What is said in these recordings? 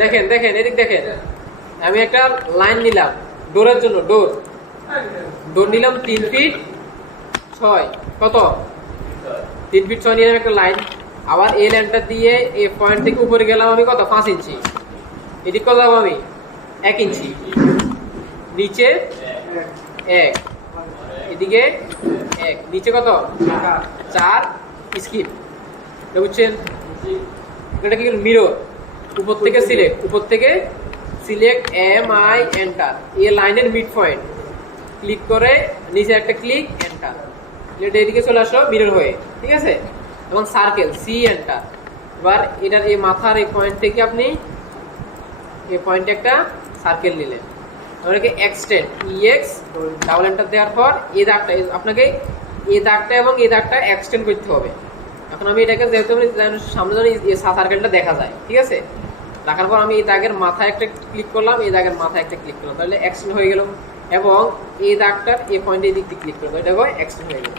দেখেন দেখেন এদিক দেখেন, আমি একটা লাইন নিলাম ডোরের জন্য। ডোর নিলাম 3 ফিট 6। কত? 3 ফিট 6 নিলাম একটা লাইন। আবার এই লাইনটা দিয়ে এই পয়েন্ট থেকে উপরে গেলাম আমি কত? 5 ইঞ্চি। এদিক কত যাবো আমি? 1 ইঞ্চি। নিচে 1, এদিকে 1, নিচে কত? 4। স্কিপ। বুঝছেন? এটা কি মিরর? উপর থেকে সিলেক্ট MI এন্টার। এই লাইনের মিড পয়েন্ট ক্লিক করে নিচে একটা ক্লিক, এন্টার। এটা এদিকে চলে আসলো মিরর হয়ে, ঠিক আছে? এবং সার্কেল C এন্টার। এবার এটার এই মাথার এই পয়েন্ট থেকে আপনি এই পয়েন্টে একটা সার্কেল নিলেন। আপনাকে এক্সটেন্ড EX ডাবল এন্টার দেওয়ার পর এই দাগটা আপনাকে এই দাগটা এবং এই দাগটা এক্সটেন্ড করতে হবে। এখন আমি এটাকে যেহেতু সামনে যেন এই সার্কেলটা দেখা যায়, ঠিক আছে? রাখার পর আমি এই দাগের মাথায় একটা ক্লিক করলাম, এই দাগের মাথায় একটা ক্লিক করলাম, তাহলে এক্সটেন্ড হয়ে গেল। এবং এই দাগটার এই পয়েন্টে এই দিক দিয়ে ক্লিক করবো, এটা এক্সটেন্ড হয়ে গেল।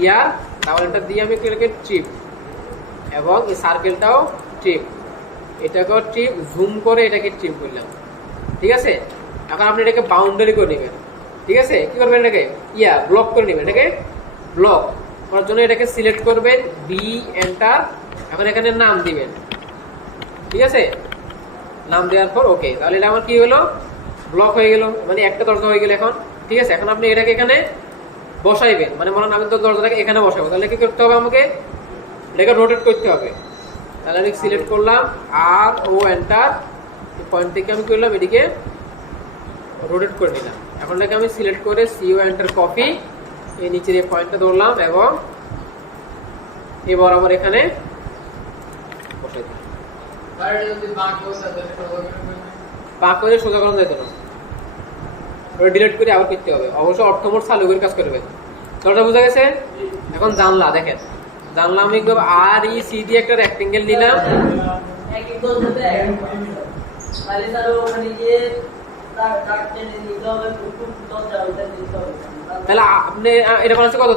ইয়ার ডাবল এন্টার দিয়ে আমি এটাকে ট্রিপ, এবং এই সার্কেলটাও ট্রিপ, এটাকেও ট্রিপ, জুম করে এটাকে ট্রিপ করলাম, ঠিক আছে? এখন আপনি এটাকে বাউন্ডারি করে নেবেন, ঠিক আছে? কি করবেন? এটাকে ব্লক করে নেবেন। এটাকে ব্লক করার জন্য এটাকে সিলেক্ট করবেন, B এন্টার। এখন এখানে নাম দিবেন, ঠিক আছে? নাম দেওয়ার পর ওকে। তাহলে এটা আমার কি হলো? ব্লক হয়ে গেল, মানে একটা দরজা হয়ে গেল এখন, ঠিক আছে? এখন আপনি এটাকে এখানে বসাইবেন, মানে মনে আমি তো দরজাটাকে এখানে বসাবো, তাহলে কি করতে হবে? আমাকে এটাকে রোটেট করতে হবে। তাহলে আমি সিলেক্ট করলাম RO এন্টার। এই পয়েন্ট থেকে আমি করলাম এদিকে রোটেট করে নিলাম। এখন এটাকে আমি সিলেক্ট করে CO এন্টার কপি, এই নিচের এই পয়েন্টটা ধরলাম এবং এই বরাবর এখানে বসাই দিলাম। বাঁক করে সোজা করা যেত না, ওটা ডিলিট করে আবার করতে হবে। অবশ্য অর্থমোট চালুকের কাজ করবে। দরজা বোঝা গেছে? এখন জানলা দেখেন, জানলা আমি REC দিয়ে একটা রেক্টেঙ্গেল নিলাম। তাহলে আপনি এটা বানাচ্ছে কত?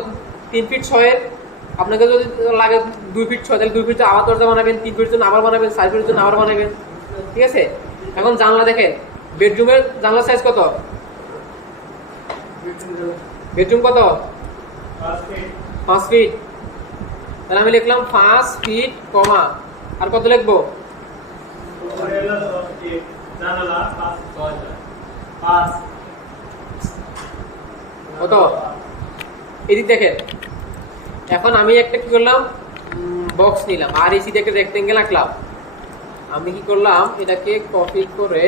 3 ফিট 6 এর। আপনাকে যদি লাগে 2 ফিট 6, তাহলে 2 ফিট আবার দরজা বানাবেন, 3 ফিটের জন্য আবার বানাবেন, 4 ফিটের জন্য আবার বানাবেন, ঠিক আছে? এখন জানলা দেখেন, বেডরুমের জানলা সাইজ কত? বেডরুম কত? 5 ফিট। তাহলে আমি লিখলাম 5 ফিট কমা, আর কত লিখবো? কত? এদিক দেখেন। এখন আমি একটা কি করলাম? বক্স নিলাম, REC দিয়ে একটা রেক্টেঙ্গেল আঁকলাম। আমি কি করলাম? এটাকে কপি করে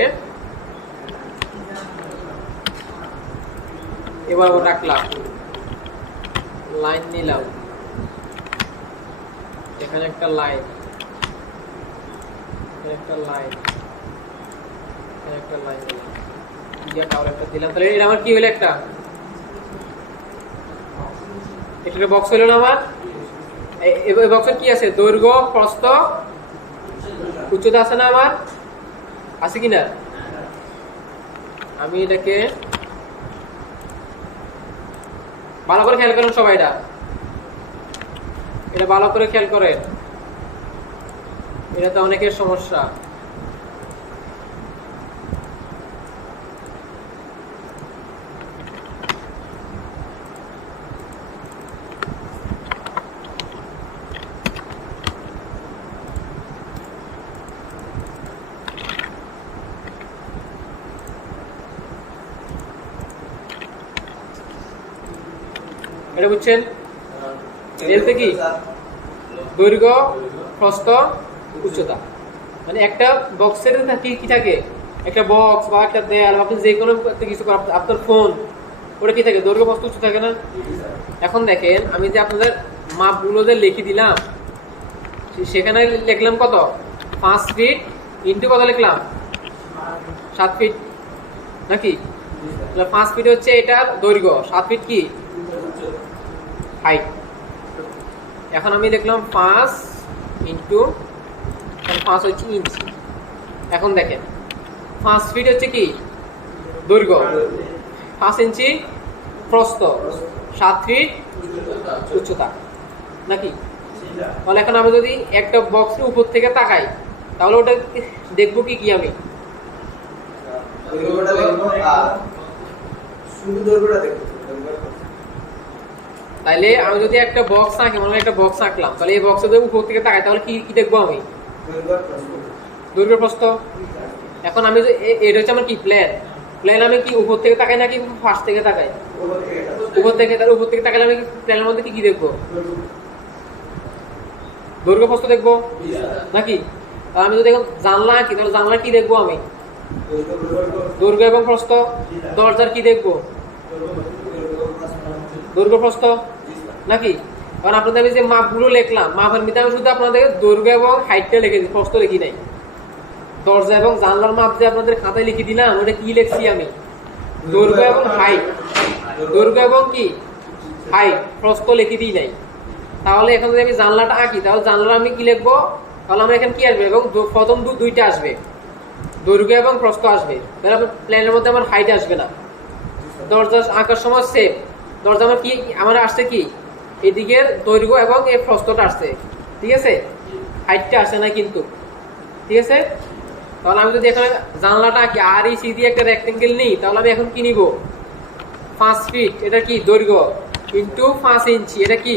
এবার ও রাখলাম, লাইন নিলাম, এখানে একটা লাইন, একটা লাইন, একটা লাইন দিলাম, টাওয়ার একটা দিলাম। তাহলে এটা আমার কি হলো? একটা এটা বক্স হলো না আমার? এই বক্সের কি আছে? দৈর্ঘ্য, প্রস্থ, উচ্চতা আছে না আমার? আছে কিনা? আমি এটাকে ভালো করে খেয়াল করেন সবাই, এটা ভালো করে খেয়াল করেন, এটা তো অনেকের সমস্যা। এটা বুঝছেন? এলতে কি দৈর্ঘ্য, প্রস্থ, উচ্চতা, মানে একটা বক্সের কি থাকে? একটা বক্স বা একটা দেয়াল, আপনি যে কোনো কিছু, আপনার ফোন, ওটা কি থাকে? দৈর্ঘ্য, প্রস্থ, উচ্চতা থাকে না? এখন দেখেন, আমি যে আপনাদের মাপগুলো যে লিখে দিলাম, সেখানে লিখলাম কত? 5 ফিট ইন্টু কত লিখলাম? 7 ফিট নাকি? 5 ফিট হচ্ছে এটার দৈর্ঘ্য, 7 ফিট কি হাইট। এখন আমি দেখলাম 5 ইন্টু 5 হচ্ছে ইঞ্চি। এখন দেখেন 5 ফিট হচ্ছে কি দৈর্ঘ্য, 5 ইঞ্চি প্রস্থ, 7 ফিট উচ্চতা নাকি? তাহলে এখন আমি যদি একটা বক্সের উপর থেকে তাকাই তাহলে ওটা দেখবো কি কি আমি তাইলে আমি যদি একটা বক্স আঁকি, মনে হয় একটা বক্স আঁকলাম, তাহলে এই বক্সের যদি উপর থেকে তাকাই তাহলে কি কি দেখবো আমি? দৈর্ঘ্য প্রস্থ। এখন আমি এটা হচ্ছে আমার কি প্ল্যান, প্ল্যান আমি কি উপর থেকে তাকাই নাকি ফার্স্ট থেকে তাকাই? উপর থেকে। তাহলে উপর থেকে তাকালে আমি প্ল্যানের মধ্যে কি কি দেখবো? দৈর্ঘ্য প্রস্থ দেখবো নাকি? আমি যদি এখন জানলা আঁকি তাহলে জানলা কি দেখবো আমি? দৈর্ঘ্য এবং প্রস্থ। দরজার কি দেখবো? দৈর্ঘ্য প্রস্থ নাকি? কারণ আপনাদের আমি যে মাপগুলো লিখলাম, মাপের মধ্যে আমি শুধু আপনাদের দৈর্ঘ্য এবং হাইটটা লিখে দিই, প্রস্থ লিখি নাই। দরজা এবং জানলার মাপ যে আপনাদের খাতায় লিখে দিলাম, ওটা কি লিখছি আমি? দৈর্ঘ্য এবং হাইট। দৈর্ঘ্য এবং কি হাইট, প্রস্থ লিখে দিই নাই। তাহলে এখন যদি আমি জানলাটা আঁকি তাহলে জানলা আমি কি লিখবো? তাহলে আমার এখানে কি আসবে? এবং প্রথম দুইটা আসবে, দৈর্ঘ্য এবং প্রস্থ আসবে। তাহলে প্ল্যানের মধ্যে আমার হাইট আসবে না। দরজা আঁকার সময় সেম, দরজা আমার কি আমার আসছে কি এদিকের দৈর্ঘ্য এবং এই প্রস্থটা আসছে, ঠিক আছে? হাইটটা আসে না কিন্তু, ঠিক আছে? তাহলে আমি যদি এখানে জানলাটা আঁকি আর এই সি দিয়ে একটা রেক্টেঙ্গেল নিই তাহলে আমি এখন কি নিব? 5 ফিট, এটা কি দৈর্ঘ্য, কিন্তু 5 ইঞ্চি এটা কি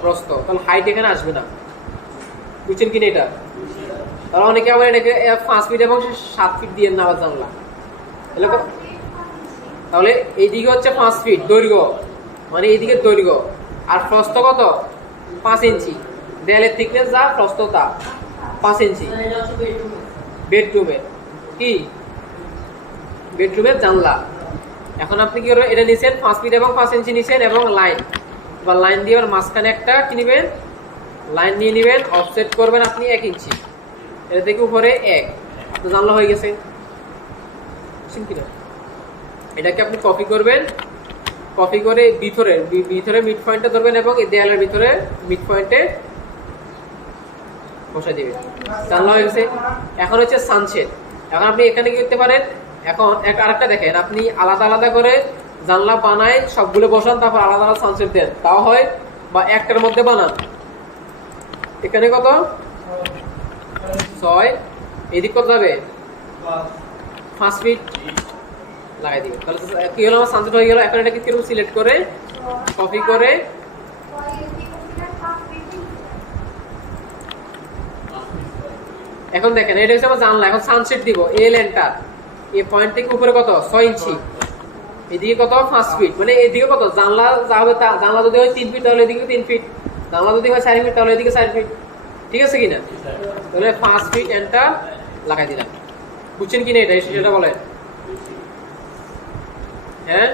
প্রস্থ। তাহলে হাইট এখানে আসবে না, বুঝছেন কিনা এটা? তাহলে অনেকে আবার এটাকে 5 ফিট এবং 7 ফিট দিয়ে না আবার জানলা। তাহলে এইদিকে হচ্ছে 5 ফিট দৈর্ঘ্য, মানে এইদিকে দৈর্ঘ্য, আর প্রস্থ কত? 5 ইঞ্চি। দেয়ালের থিকনেস যা, প্রস্থ তা 5 ইঞ্চি। বেডরুমের কি? বেডরুমের জানলা। এখন আপনি কি করবেন? এটা নিছেন 5 ফিট এবং 5 ইঞ্চি নিছেন এবং লাইন, বা লাইন দিয়ে মাঝখানে একটা কি নিবেন? লাইন নিয়ে নিবেন, অফসেট করবেন আপনি 1 ইঞ্চি। এটা থেকে উপরে 1, আপনার জানলা হয়ে গেছে, বুঝছেন কিনা? এটাকে আপনি কপি করবেন, কপি করে ভিতরে মিড পয়েন্টটা ধরবেন এবং এই দেয়ালের ভিতরে মিড পয়েন্টে বসা দিবেন। জানলা হয়ে গেছে। এখন হচ্ছে সানশেড। এখন আপনি এখানে কি করতে পারেন? এখন আরেকটা দেখেন, আপনি আলাদা আলাদা করে জানলা বানায় সবগুলো বসান, তারপর আলাদা আলাদা সানশেড দেন, তাও হয়। বা একটার মধ্যে বানান। এখানে কত? 6, এদিক কত যাবে? 5 ফিট লাগাই দিবেন। তাহলে কি হলো? আমার সানসেট হয়ে গেল। এখন এটাকে কিরকম সিলেক্ট করে কপি করে এখন দেখেন এটা হচ্ছে আমার জানলা। এখন সানসেট দিব, এল এন্টার। এই পয়েন্ট থেকে উপরে কত? 6 ইঞ্চি। এদিকে কত? 5 ফিট। মানে এদিকে কত? জানলা যা হবে তা। জানলা যদি হয় 3 ফিট তাহলে এদিকে 3 ফিট, জানলা যদি হয় 4 ফিট তাহলে এদিকে 4 ফিট, ঠিক আছে কিনা? তাহলে 5 ফিট এন্টার লাগাই দিলাম। বুঝছেন কিনা এটা? সেটা বলেন। হ্যাঁ,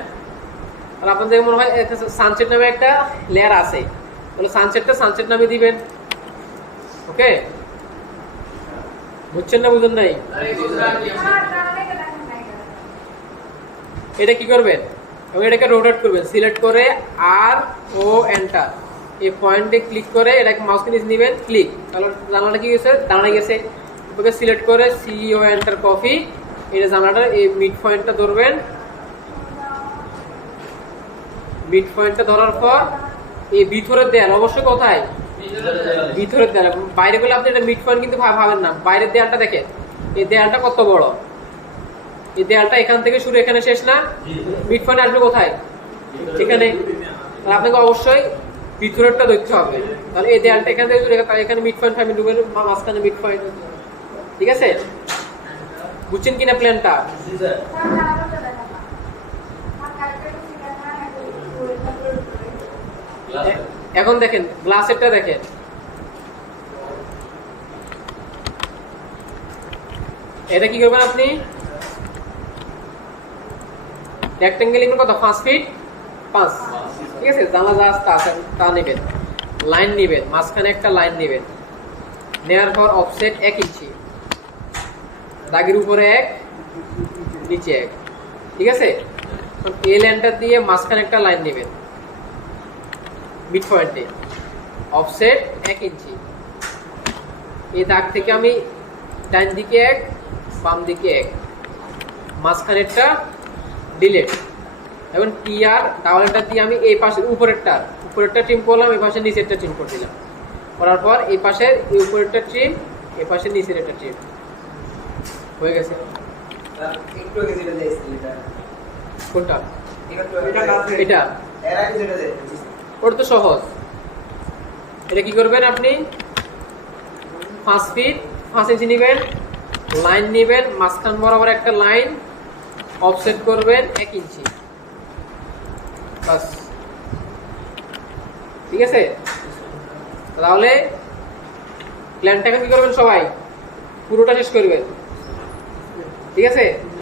আর আপনাদের মনে হয় সানসেট নামে একটা লেয়ার আছে, তাহলে সানসেটটা সানসেট নামে দিবেন। ওকে, বুঝছেন না বুঝুন নাই? এটা কি করবেন? এবং এটাকে রোটেট করবেন, সিলেক্ট করে আর ও এন্টার। এই পয়েন্টে ক্লিক করে এটাকে মাউসকে নিচে নেবেন, ক্লিক। তাহলে জানলাটা কি গেছে? দাঁড়ায় গেছে। এটাকে সিলেক্ট করে সি ও এন্টার কপি। এটা জানলাটা এই মিড পয়েন্টটা ধরবেন। মিড পয়েন্টটা ধরার পর এই ভিতরের দেয়াল অবশ্যই কোথায়? ভিতরের দেয়াল। বাইরে গেলে আপনি এটা মিড পয়েন্ট কিন্তু ভাবেন না। বাইরের দেয়ালটা দেখেন, এই দেয়ালটা কত বড়। এই দেয়ালটা এখান থেকে শুরু, এখানে শেষ না? মিড পয়েন্ট আসবে কোথায়? এখানে। তাহলে আপনাকে অবশ্যই ভিতরেরটা দেখতে হবে। তাহলে এই দেয়ালটা এখান থেকে শুরু, এখানে মিড পয়েন্ট ফাইভ ডুবের মাঝখানে মিড পয়েন্ট, ঠিক আছে? বুঝছেন কিনা প্ল্যানটা? এখন দেখেন গ্লাসেরটা দেখেন, এটা কি করবেন আপনি? রেক্টেঙ্গেল কত? 5 ফিট 5, ঠিক আছে? জানলা যা আছে তা নেবেন, লাইন নেবেন, মাঝখানে একটা লাইন নেবেন, নেওয়ার পর অফসেট 1 ইঞ্চি, দাগের উপরে 1, নিচে 1, ঠিক আছে? এই লাইনটা দিয়ে মাঝখানে একটা লাইন নেবেন মিড পয়েন্টে, অফসেট 1 ইঞ্চি। এই দাগ থেকে আমি ডান দিকে 1, বাম দিকে 1, মাঝখানেরটা ডিলিট। এখন টিআর ডাবল এন্টার দিয়ে আমি এই পাশের উপরেরটা ট্রিম করলাম, এই পাশে নিচেরটা ট্রিম করে দিলাম, করার পর এই পাশের এই উপরেরটা ট্রিম, এই পাশের নিচের একটা ট্রিম হয়ে গেছে। একটু আগে যেটা দিয়েছিল এটা কোনটা? এটা এটা এর আগে যেটা দিয়েছিল ওটা তো সহজ। এটা কি করবেন আপনি 5 ফিট 5 ইঞ্চি নেবেন, লাইন নেবেন, মাঝখান বরাবর একটা লাইন অফসেট করবেন 1 ইঞ্চি, বাস। ঠিক আছে, তাহলে প্ল্যানটাকে কি করবেন সবাই পুরোটা শেষ করবেন। ঠিক আছে।